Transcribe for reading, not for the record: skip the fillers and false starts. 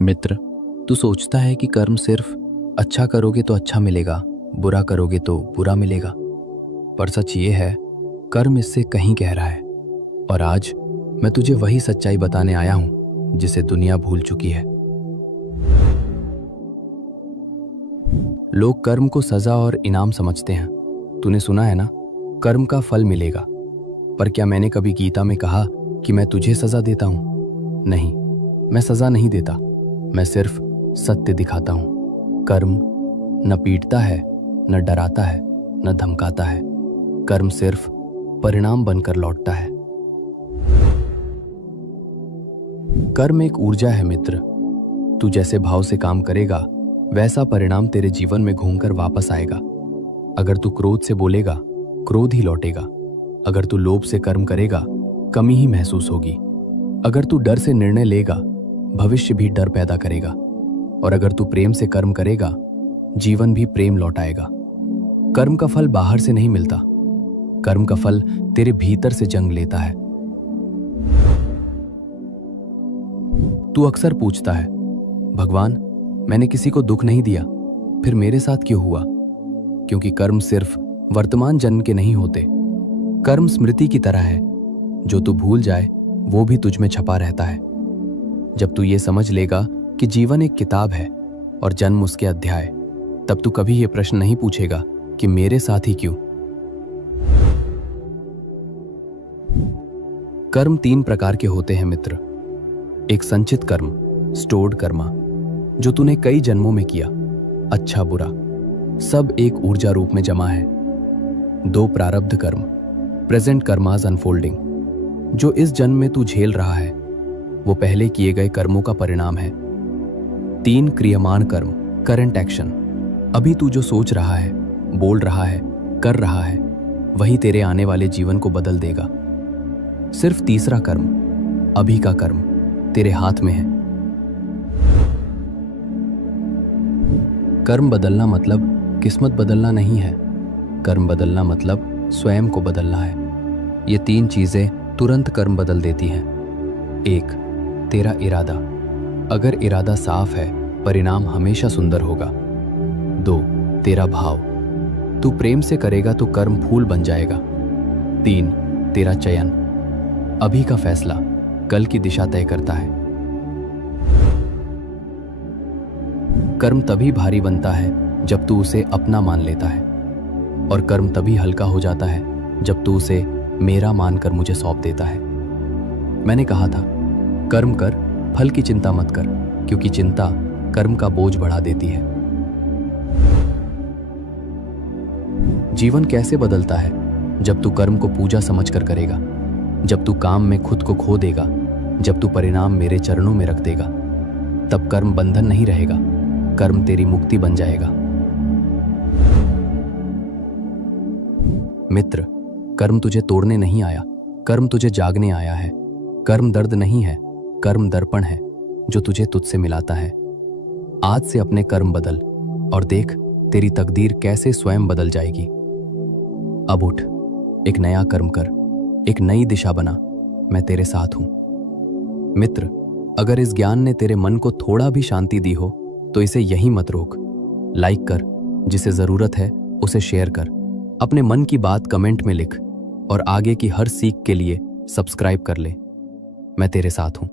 मित्र, तू सोचता है कि कर्म सिर्फ अच्छा करोगे तो अच्छा मिलेगा, बुरा करोगे तो बुरा मिलेगा। पर सच ये है, कर्म इससे कहीं गहरा है। और आज मैं तुझे वही सच्चाई बताने आया हूं जिसे दुनिया भूल चुकी है। लोग कर्म को सजा और इनाम समझते हैं। तूने सुना है ना, कर्म का फल मिलेगा। पर क्या मैंने कभी गीता में कहा कि मैं तुझे सजा देता हूं? नहीं, मैं सजा नहीं देता, मैं सिर्फ सत्य दिखाता हूं। कर्म न पीटता है, न डराता है, न धमकाता है। कर्म सिर्फ परिणाम बनकर लौटता है। कर्म एक ऊर्जा है मित्र। तू जैसे भाव से काम करेगा, वैसा परिणाम तेरे जीवन में घूमकर वापस आएगा। अगर तू क्रोध से बोलेगा, क्रोध ही लौटेगा। अगर तू लोभ से कर्म करेगा, कमी ही महसूस होगी। अगर तू डर से निर्णय लेगा, भविष्य भी डर पैदा करेगा। और अगर तू प्रेम से कर्म करेगा, जीवन भी प्रेम लौटाएगा। कर्म का फल बाहर से नहीं मिलता, कर्म का फल तेरे भीतर से जन्म लेता है। तू अक्सर पूछता है, भगवान, मैंने किसी को दुख नहीं दिया, फिर मेरे साथ क्यों हुआ? क्योंकि कर्म सिर्फ वर्तमान जन्म के नहीं होते। कर्म स्मृति की तरह है, जो तू भूल जाए वो भी तुझ में छपा रहता है। जब तू ये समझ लेगा कि जीवन एक किताब है और जन्म उसके अध्याय, तब तू कभी ये प्रश्न नहीं पूछेगा कि मेरे साथ ही क्यों। कर्म 3 प्रकार के होते हैं मित्र। एक संचित कर्म, स्टोर्ड कर्मा, जो तूने कई जन्मों में किया, अच्छा बुरा सब एक ऊर्जा रूप में जमा है। 2 प्रारब्ध कर्म, प्रेजेंट कर्मास अनफोल्डिंग, जो इस जन्म में तू झेल रहा है, वो पहले किए गए कर्मों का परिणाम है। 3 क्रियमान कर्म, करंट एक्शन, अभी तू जो सोच रहा है, बोल रहा है, कर रहा है, वही तेरे आने वाले जीवन को बदल देगा। सिर्फ तीसरा कर्म, अभी का कर्म, तेरे हाथ में है। कर्म बदलना मतलब किस्मत बदलना नहीं है। कर्म बदलना मतलब स्वयं को बदलना है। ये 3 चीजें तुरंत कर्म बदल देती हैं। 1, तेरा इरादा। अगर इरादा साफ है, परिणाम हमेशा सुंदर होगा। 2, तेरा भाव। तू प्रेम से करेगा तो कर्म फूल बन जाएगा। 3, तेरा चयन। अभी का फैसला कल की दिशा तय करता है। कर्म तभी भारी बनता है जब तू उसे अपना मान लेता है, और कर्म तभी हल्का हो जाता है जब तू उसे मेरा मानकर मुझे सौंप देता है। मैंने कहा था, कर्म कर, फल की चिंता मत कर, क्योंकि चिंता कर्म का बोझ बढ़ा देती है। जीवन कैसे बदलता है? जब तू कर्म को पूजा समझकर करेगा, जब तू काम में खुद को खो देगा, जब तू परिणाम मेरे चरणों में रख देगा। तब कर्म बंधन नहीं रहेगा, कर्म तेरी मुक्ति बन जाएगा। मित्र, कर्म तुझे तोड़ने नहीं आया, कर्म तुझे जागने आया है। कर्म दर्द नहीं है, कर्म दर्पण है जो तुझे तुझसे मिलाता है। आज से अपने कर्म बदल और देख तेरी तकदीर कैसे स्वयं बदल जाएगी। अब उठ, एक नया कर्म कर, एक नई दिशा बना। मैं तेरे साथ हूं। मित्र, अगर इस ज्ञान ने तेरे मन को थोड़ा भी शांति दी हो तो इसे यहीं मत रोक। लाइक कर, जिसे जरूरत है उसे शेयर कर, अपने मन की बात कमेंट में लिख और आगे की हर सीख के लिए सब्सक्राइब कर ले। मैं तेरे साथ हूं।